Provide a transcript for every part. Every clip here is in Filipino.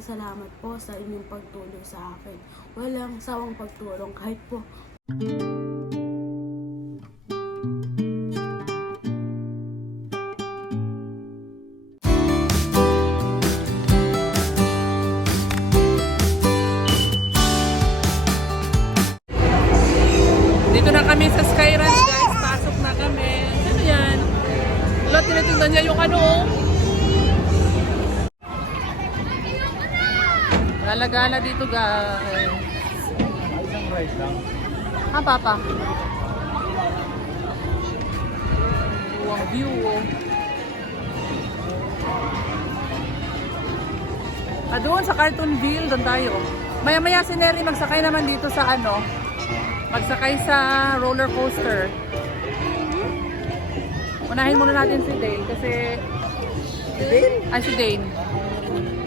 salamat po sa inyong pagtulong sa akin. Walang sawang pagtulong kahit po. Dito na kami sa Sky Ranch, guys. Pasok na kami. Ano yan? Wala, tinitingnan niya yung ano. Gala-gala dito, guys. Isang ride lang. Ah, papa. Ang view, oh. Doon sa Carltonville, doon tayo. Maya-maya si Neri magsakay naman dito sa ano. Magsakay sa roller coaster. Unahin muna natin si Dane kasi... Si Dane? Ay, si Dane.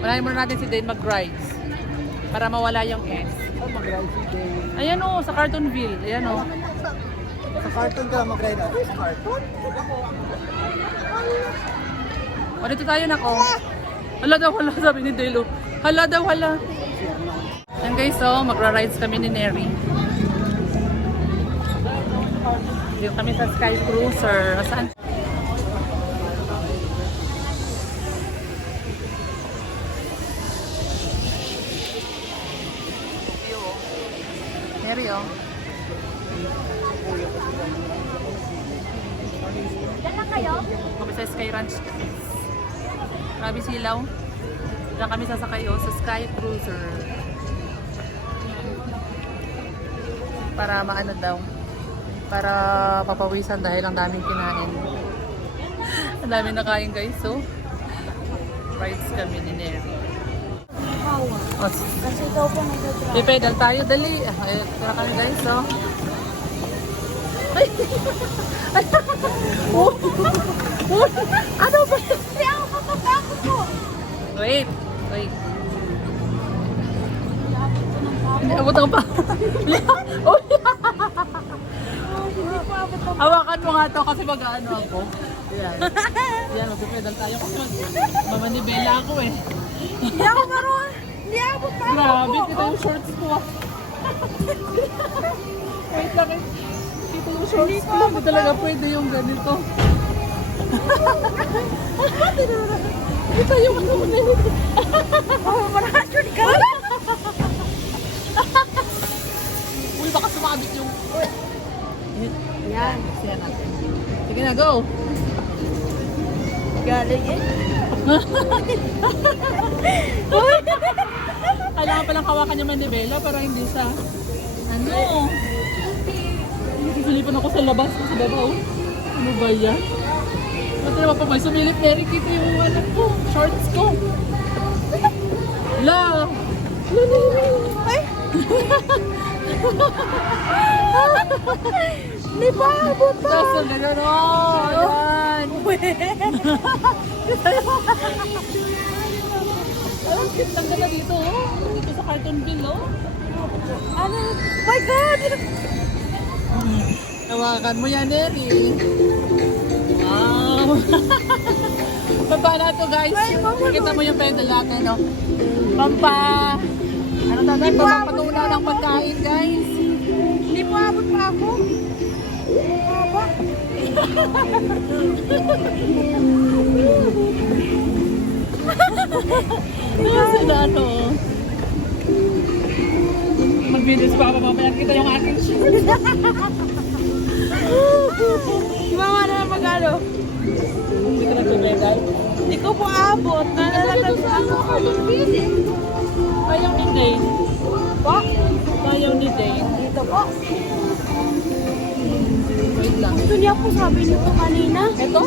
Unahin muna natin si Dane mag-rides. Para mawala yung S. Oh, mag-ride si Dane. Ayan o, sa Carltonville. Ayan o. Sa cartoon ka mag-ride. Ano sa cartoon? O, dito tayo na ko. Hala daw, hala, sabi ni Dale. Hala daw, hala. Ayan guys, so magra-rides kami ni Neri. Dito kami sa Sky Cruiser. Saan? Neri, oh. Diyan lang kayo? Kami sa Sky Ranch. Grabe silaw. Diyan kami sasakay, oh, sa Sky Cruiser. Para maano daw. Para papawisan dahil ang daming kinain. Ang daming nakain, guys. So, rides kami ni Neri. Oh, Kasi ikaw po nagdadrive. ipedal tayo, dali. Ay, tara kami, guys. So. Ay! Ay! Oh! Oh! Ano ba? Hindi ako papapako po. Wait! Wait. Hindi, abot ang pa. Oh! Hindi po abot ang Hawakan mo nga to kasi mag-ano ako. Yan. Yan, mag-pedal tayo kasi mamanibela ako eh. Hindi ako marunong. Hindi abot pa ako Grabe, po. kita yung shorts ko ah. Wait lang eh. Kita yung shorts ko. Hindi talaga pwede yung ganito. Kita yung ano na yun. Oh, marasyon ka. Uy, baka sumabit yung... Yan. Siya natin. Sige na, go! Galing eh. Kailangan palang hawakan yung manibela para hindi sa... Ano? Silipan ako sa labas sa babaw. Ano ba yan? Ba't naman pa may sumilip, Mary? Kita yung anak ko. Shorts ko. La! Ay! Hindi pa abot pa. Tapos na gano'n. Ayan. Alam, cute lang na dito. Oh. Dito sa Carltonville, oh. Ano? My God! Hawakan mo yan, Neri. Wow! Baba na to, guys. Kita mo yung pedal natin, no? Pampa... Ano tatay? Pampatunaw ng pagkain, guys. Hindi po abot pa ako. Aba. Sila, ano? Mag-videos pa ako mamaya. Kita yung aking shirt. Si mama na lang mag-ano. Hindi ka nag-pedal. Hindi ko po abot. Nalalagay sa ako. Ayaw ni Dane. Po? Ayaw ni Dane. Dito po. Wait lang. Ito niya po sabi niyo po kanina. Ito?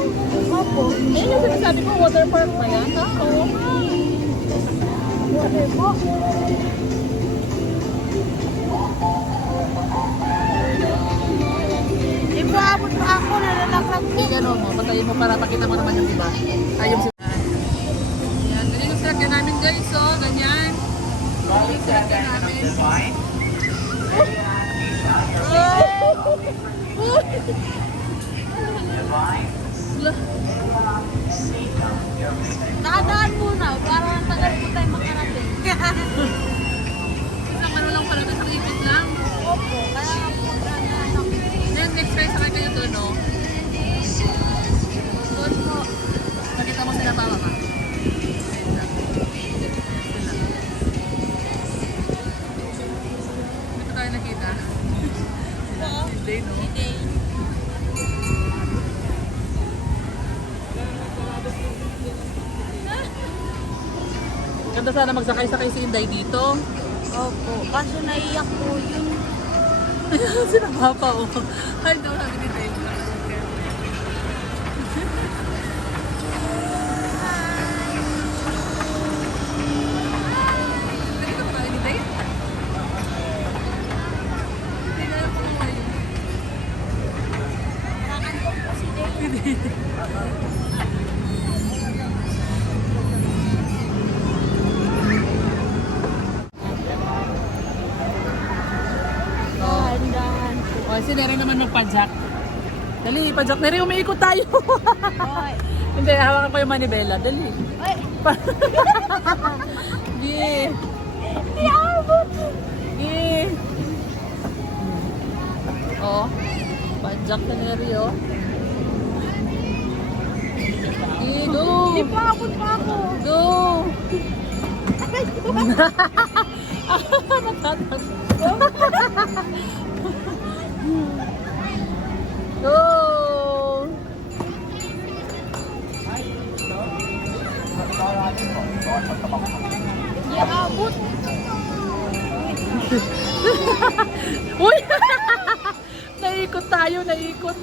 Opo. Eh, yung sinasabi ko, water park ba yan? Ha? Oo. Okay po. Hindi po abot pa ako. Nalalaklag po. Sige, ano mo, patayin mo para makita mo naman yung iba. Ayun sila. Yan, ganyan yung sila namin, guys. So, ganyan. Yung sila namin. Nakadaan muna para tagal po tayo makarating. Ganda sana magsakay-sakay si Inday dito. Opo, kaso naiyak po yun. Sino papa oh. Ay, daw sabi ni Dave. Dali ka ba ni Dave? Hindi na ako ngayon. Nakakantong po si Dave. Dahan-dahan po. O, si Neri naman magpadyak. Dali, padyak. Neri, umiikot tayo. Oy. Hindi, hawakan ko yung manibela. Dali. Oy. Gi. Di abot. Gi. O, padyak na Neri, o. Gi, go. Di pa abot pa ako. Go. Natatas. Go. Di abot. Uy! Naikot tayo, naikot.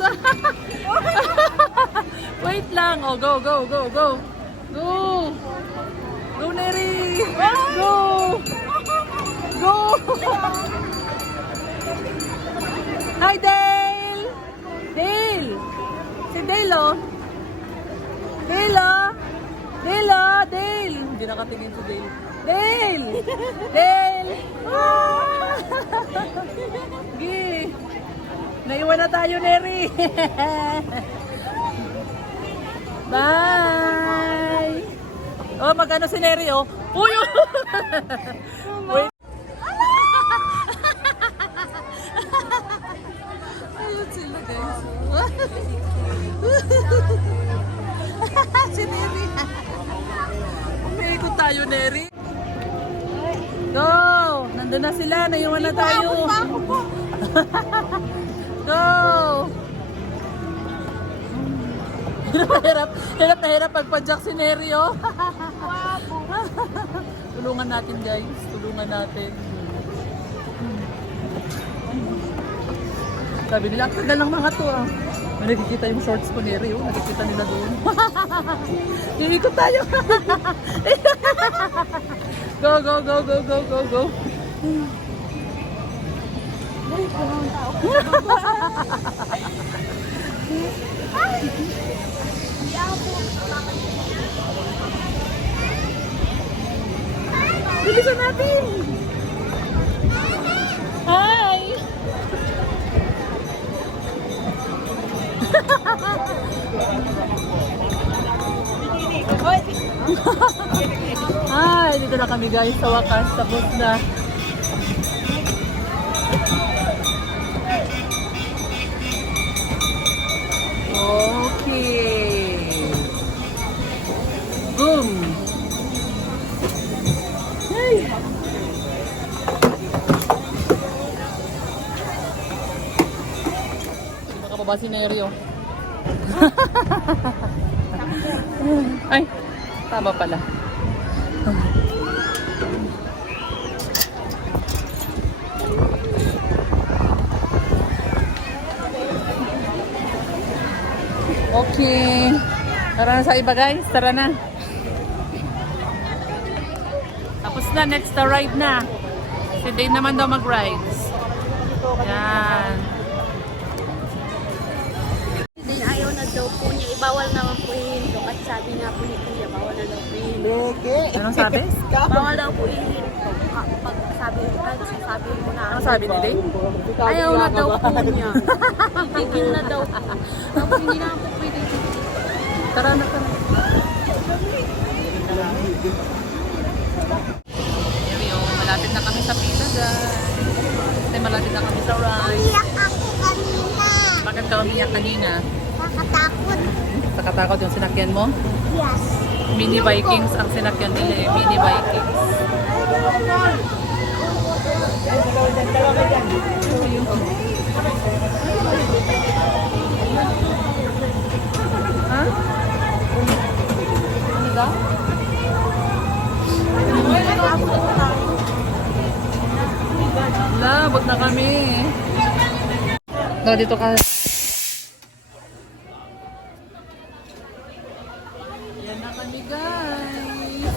Wait lang. Oh, go, go, go, go. Go. Go, Neri. Go. Go. Hi, Dale. Dale. Si Dale, oh. Dale, oh. Dale, oh. Dale. Hindi nakatingin si Dale. Dale. Dale. Ah. Gi. Naiwan na tayo, Neri. Bye. Oh, magano si Neri, oh. Uy! Wait. Ayun sila, guys. Si Neri. Umiikot tayo, Neri. Go! Nandun na sila. Naiwan na tayo. Go! Hirap na hirap pagpadyak si Neri, oh. Tulungan natin, guys. Tulungan natin. Sabi nila, ang tagal ng mga to, ah. May nakikita yung shorts ko, Neri, oh. Nakikita nila doon. Dito tayo. Go, go, go, go, go, go, go. Bilisan natin! Hi! Hi! Dito na kami, guys, sa wakas. Tapos na. Okay. Boom! Hey! Makababa si Neri, oh. Ay, tama pala. Okay. Tara na sa iba, guys. Tara na. Tapos na, next na ride na. Si Dane naman daw mag-rides. Yan. Then ayaw na daw po niya. Ibawal naman po ihinto. At sabi nga po ni Kuya, bawal na daw po ihinto. Anong sabi? Bawal daw po ihinto. Pag sabi mo ka, sasabi mo na. Anong sabi ni Dane? Ayaw na daw po niya. Titigil na daw po. Tapos hindi na po pwede titigil. Tara na, tara. Malapit na kami sa pila, guys. Kasi malapit na kami sa ride. Umiyak ako kanina. Bakit ka umiyak kanina? Nakatakot. Nakatakot yung sinakyan mo? Yes. Mini Vikings ang sinakyan nila eh. Mini Vikings. Ha? Ano ba? abot na kami. No, dito ka. Yan na kami, guys.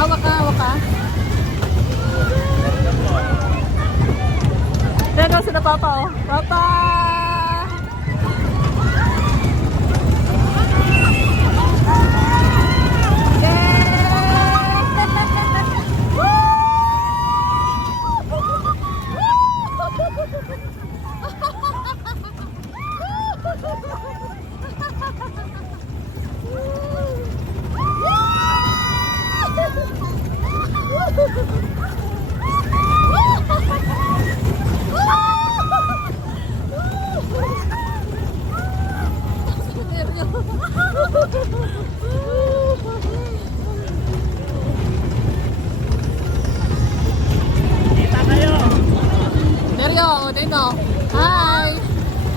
Hawak ka, hawak ka. Teka, sila Papa, oh. Papa! Neryo, Dino. Hi!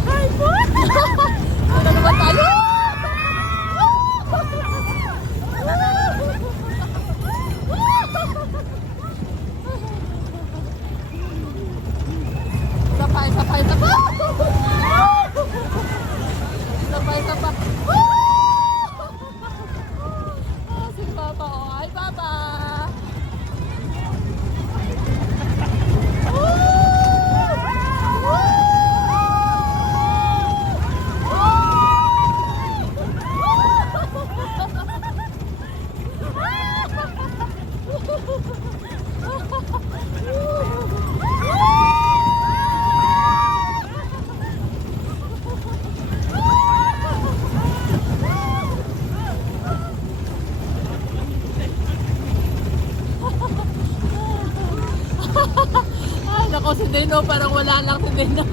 Hi po! Ano naman tayo? Sapay, sapay, sapay! Sapay, sapay! Si Papa, oh. Hi, Papa! Ay, nako si Dino, parang wala lang si Dino.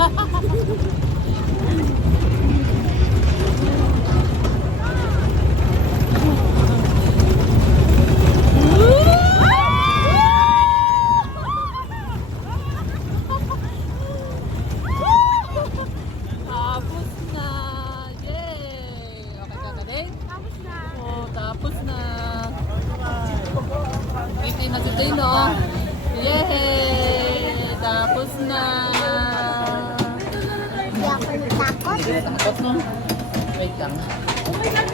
Tapos na. Yay! Okay ka na din? Tapos na. Oh, tapos na. Ngiti na si Dino. Yay! Tapos na. Hindi ako natakot. Takot mo? Wait lang. Wait lang.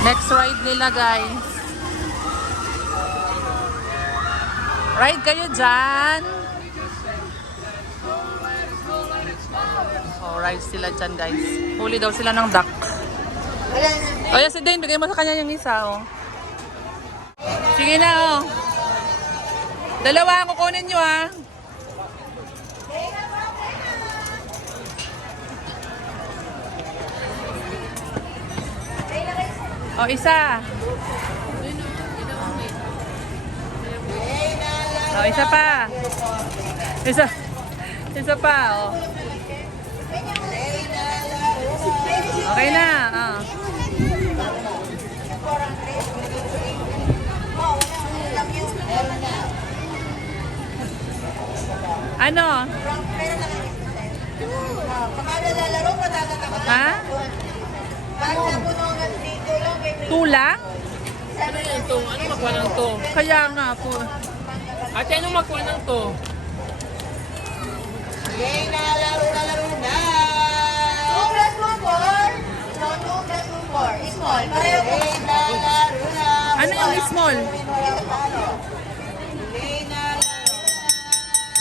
Next ride nila, guys. Ride kayo dyan. Oh, ride sila dyan, guys. Huli daw sila ng duck. O yan si Dane, bigay mo sa kanya yung isa, oh. Sige na, oh. Dalawa ang kukunin nyo, ha. O, isa. O, isa pa. Isa pa, oh. Okay na, oh. Ano? Ha? Tulang? Ano yan to? Ano magkuha ng to? Kaya nga po. Ate, ano magkuha ng to? Yay, laro na! 2 plus 1, 4. No, 2 plus 2, 4. Small. Pareho po. Yay, laro na! Ano yung small? Yay, laro na!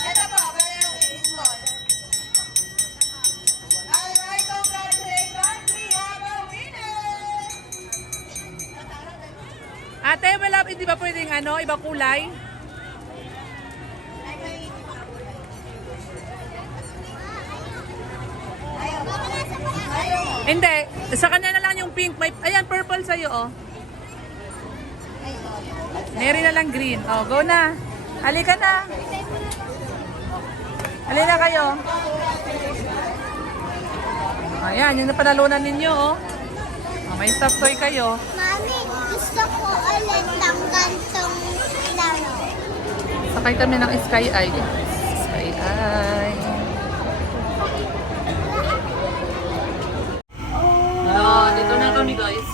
Ito po, pareho yung small. Alright, congratulations! We have a winner! Ate, wala, hindi ba pwedeng ano, ibang kulay? Hindi, sa kanya na lang yung pink. May, ayan, purple sa'yo, oh. Mary na lang green. Oh, go na. Halika na. Halika kayo. Ayan, yung napanalunan ninyo, oh. Oh, may stuffed toy kayo. Mami, gusto ko ulit ng gantong laro. Sakay kami ng Sky Eye. Sky Eye. Dito na kami, guys.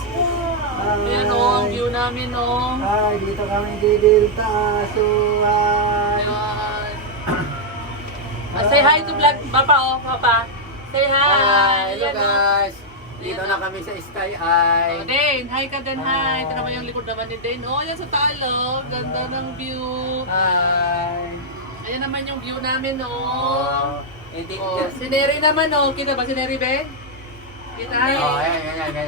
Ayan, oh, ang view na namin, oh. Ay, dito kami didilta. So, Ayan. Say hi to vlog, Papa, oh, Papa. Say hi. hello Ayan, oh. guys. Dito na kami sa Sky Oh, High. Dane, hi ka din, hi. Ito naman yung likod naman ni Dane. Oh, yan sa talo. Ganda ng view. Hi. Ayan naman yung view namin, oh. Oh, hindi. Oh, si Neri naman, oh. Kita ba si Neri, be? Kita? Oh, ayan.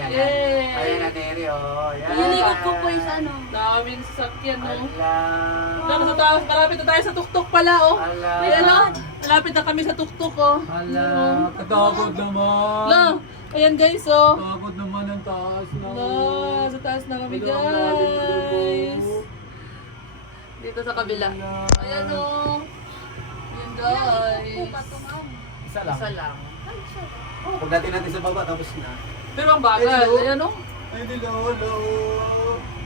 Yay. Ayan na, Neri, oh. Ayan. Nilikot ko po yung sa ano. Daming sasakyan, oh. Ala. Tapos sa taas, malapit na tayo sa tuktok pala, oh. Ala. Ayan, oh. Malapit na kami sa tuktok, oh. Ala. Katapod naman. Lo, ayan guys, oh. Katapod naman ang taas na. Lo, sa taas na kami, guys. Dito sa kabila. Ayan, oh. Ayan, guys. Isa lang. Isa lang. Pagdating natin sa baba, tapos na. Pero ang bagal. Ayan, oh. Ay, hello.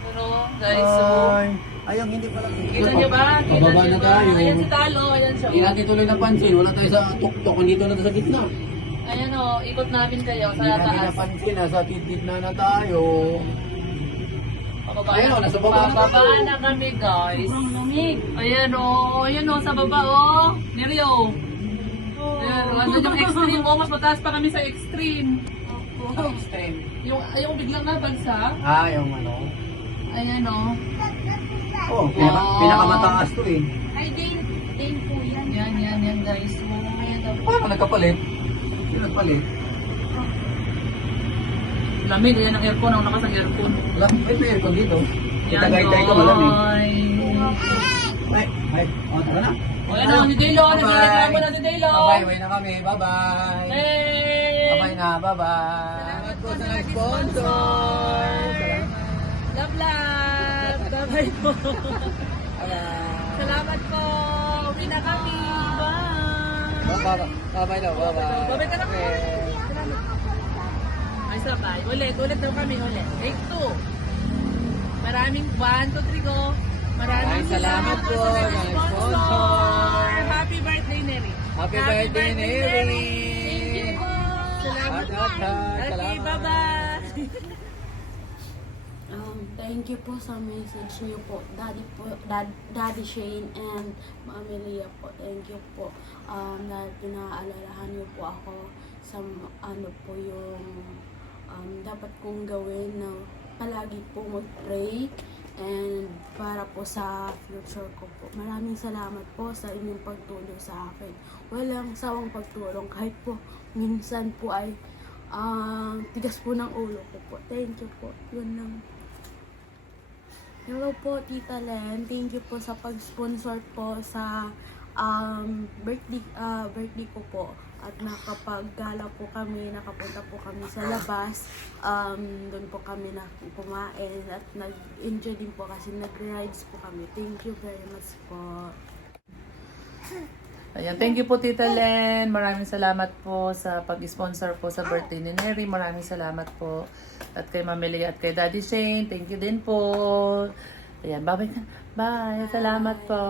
Ano, guys, oh. Ayong hindi pala. Kita niyo ba? Kita Pababa niyo na ba? tayo. Ayan si Talo, ayan siya. Hindi natin tuloy napansin. Wala tayo sa tuktok. Nandito na tayo sa gitna. Ayan, oh. Ikot namin kayo sa Hindi natin taas. napansin. Nasa gitna na tayo. Pababa Ayan, na. oh, nasa baba na Pababa tayo. na kami, guys. Ayan, oh. Ayan, oh. Sa baba, oh. Nirio. Ayan, oh. Andun yung extreme. Oh, mas mataas pa kami sa extreme. Extreme. Yung biglang nabagsak. Ah, yung ano. Ayan, oh. Oh, Oh. pinakamataas to eh. Ay, Dane po yan. Yan, guys. Oh, ayan, oh. Paano nagkapalit? Sino nagpalit? Lamig, ayan ang aircon. Ang lakas ng aircon. Wala, may aircon dito. Yan, Itagay-tay ka malamig. guys. Ay, tara na. O, ano, si Daylo. Nagreklamo na si Daylo. Bye-bye na kami. Bye-bye. Hey! Bye-bye na. Bye-bye. Salamat po sa nag-sponsor. Love, love. Bye-bye po. Bye-bye. Salamat po. Uwi na kami. Bye. Bye-bye daw. Bye-bye. Bye-bye ka na. Ay, sabay. Ulit daw kami. Ulit. Take 2. Maraming 1, 2, 3, go. Maraming salamat po sa nag-sponsor. Happy birthday, Neri. Happy birthday, Neri. Salamat po. Okay, Salamat. bye-bye. Thank you po sa message niyo po. Daddy Shane and Mami Leah po. Thank you po. Na pinaalalahan niyo po ako sa ano po yung dapat kong gawin na palagi po mag-pray and para po sa future ko po. Maraming salamat po sa inyong pagtulong sa akin. Walang sawang pagtulong kahit po minsan po ay tigas po ng ulo ko po. Thank you po. Yun lang. Hello po, Tita Len. Thank you po sa pag-sponsor po sa birthday ko po. At nakapaggala po kami, nakapunta po kami sa labas. Doon po kami na kumain at nag-enjoy din po kasi nag-rides po kami. Thank you very much po. Ayan, thank you po Tita Len. Maraming salamat po sa pag-sponsor po sa birthday ni Neri. Maraming salamat po. At kay Mami Leah at kay Daddy Shane. Thank you din po. Ayan, bye-bye. Bye. Salamat po.